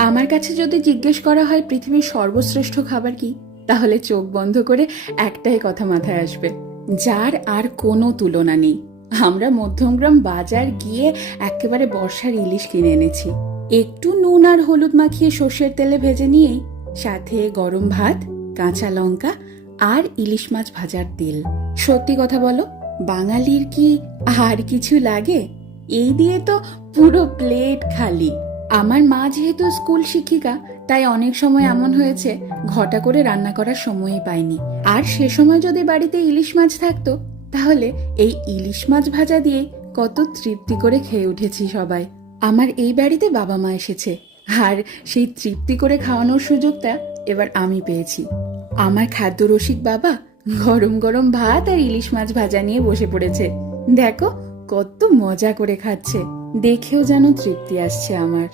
আমার কাছে যদি জিজ্ঞেস করা হয় পৃথিবীর সর্বশ্রেষ্ঠ খাবার কি, তাহলে চোখ বন্ধ করে একটাই কথা মাথায় আসবে, যার আর কোনো তুলনা নেই। আমরা মধ্যমগ্রাম বাজার গিয়ে একেবারে বর্ষার ইলিশ কিনে এনেছি। একটু নুন আর হলুদ মাখিয়ে সর্ষের তেলে ভেজে নিয়েই সাথে গরম ভাত, কাঁচা লঙ্কা আর ইলিশ মাছ ভাজার তেল। সত্যি কথা বলো, বাঙালির কি আর কিছু লাগে? এই দিয়ে তো পুরো প্লেট খালি। আমার মা যেহেতু স্কুল শিক্ষিকা, তাই অনেক সময় এমন হয়েছে ঘটা করে রান্না করার সময়ই পাইনি। আর সে সময় যদি বাড়িতে ইলিশ মাছ থাকতো, তাহলে এই ইলিশ মাছ ভাজা দিয়ে কত তৃপ্তি করে খেয়ে উঠেছি সবাই। আমার এই বাড়িতে বাবা মা এসেছে, আর সেই তৃপ্তি করে খাওয়ানোর সুযোগটা এবার আমি পেয়েছি। আমার খাদ্য রসিক বাবা গরম গরম ভাত আর ইলিশ মাছ ভাজা নিয়ে বসে পড়েছে। দেখো কত মজা করে খাচ্ছে, দেখেও যেন তৃপ্তি আসছে আমার।